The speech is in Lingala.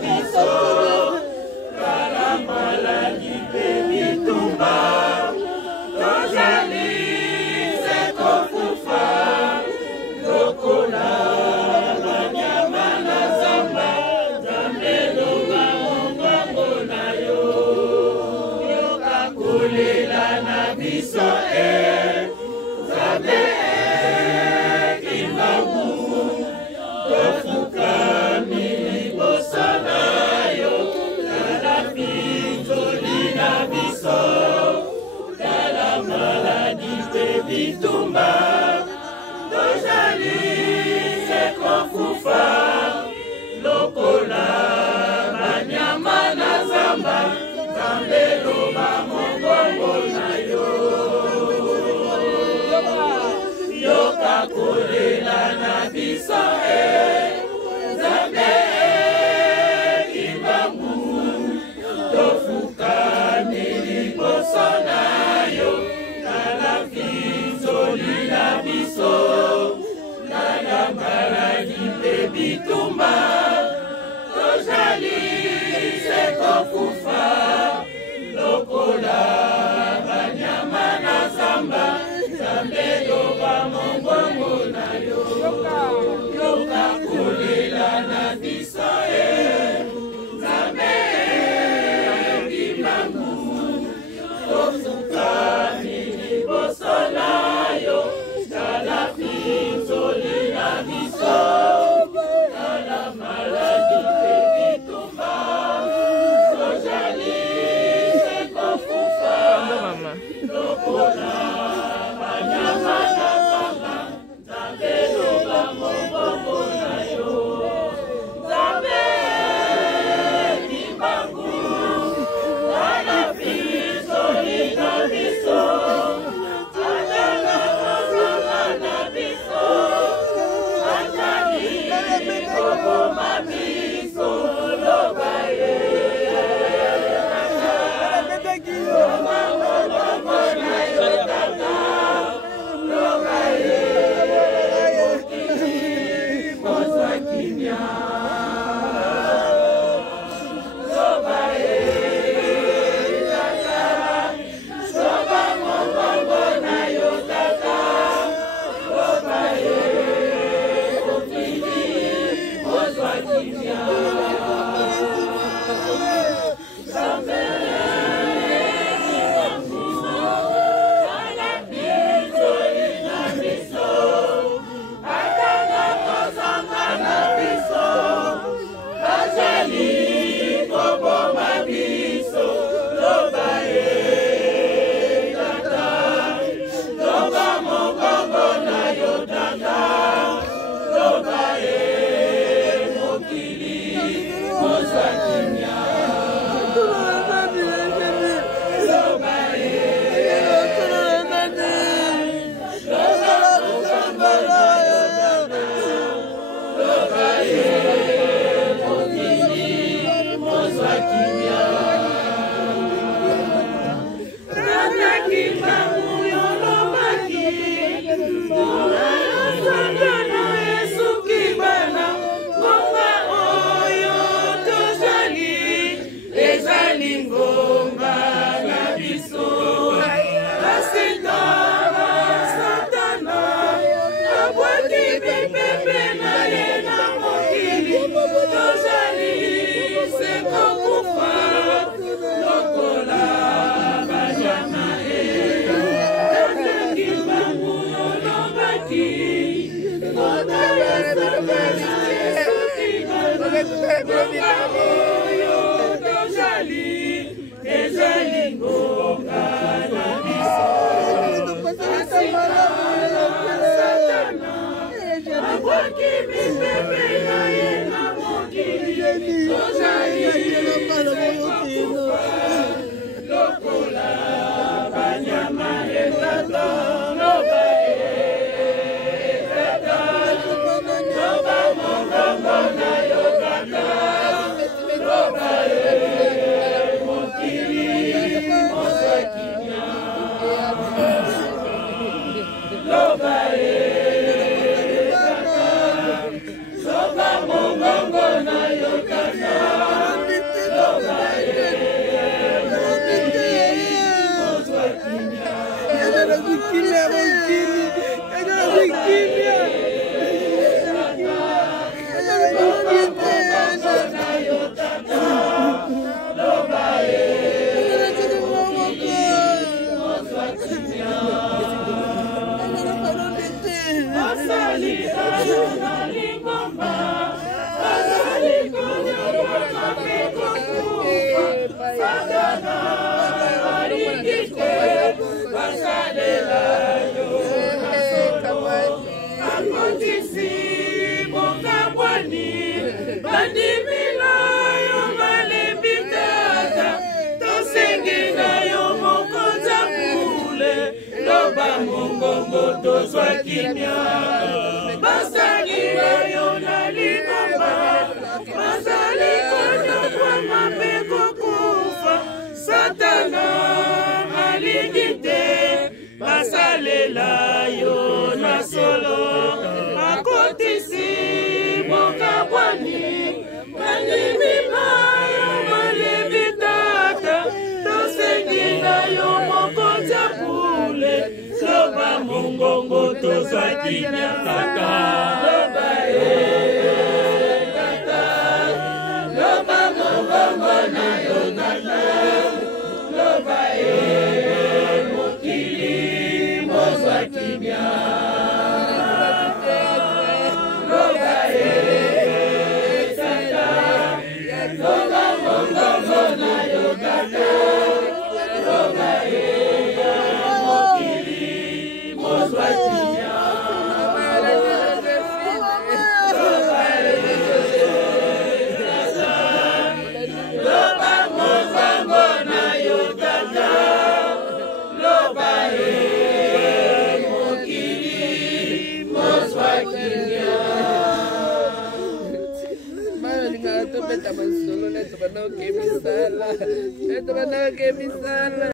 biso kala maladi pe bitumba tozali se kokufa lokola banyama na zamba Nzambe loba mongongo na yo yoka kolela na biso Nzambe kimbangu tofukami liboso na yo tala pinzoli na biso tala maladi pe bitumba tozali se kokufa lokola banyama na zamba Nzambe loba mongongo na yo yoka kolela na biso Nzambe kimbangu tofukami liboso na yo tala pinzoli na biso tala maladi pe bitumba tozali se kokufa lokola banyama na zamba Nzambe loba mongongo na yo yoka kolela na biso Nzambe kimbangu tofukami liboso na yo tala pinzoli na biso tala maladi pe bitumba tozali se kokufa lokola banyama na zamba Nzambe loba mongongo na yo Nzambe kimbangu tala pinzoli na biso tala mazamba na biso atali koboma biso loba Soba mongongo na yo kaka mongongo tozwa kimia basali oyo na lingomba bazali konyokwa mabe kokufa satana alingi te basalela yo na solo akotisi mokabwani balibima yo balibi tata tosengi na yo mokonzi ya pule loba mongongo tozwa kimia tata loba tata loba mongongo na yo tata loba mokili mozwa kimia loba tata loba mongongo na yo tata loba mokili mozwa kimia loba mongongo na yo tata loba mokili mozwa kimia Beta masolo neto banao kemisala.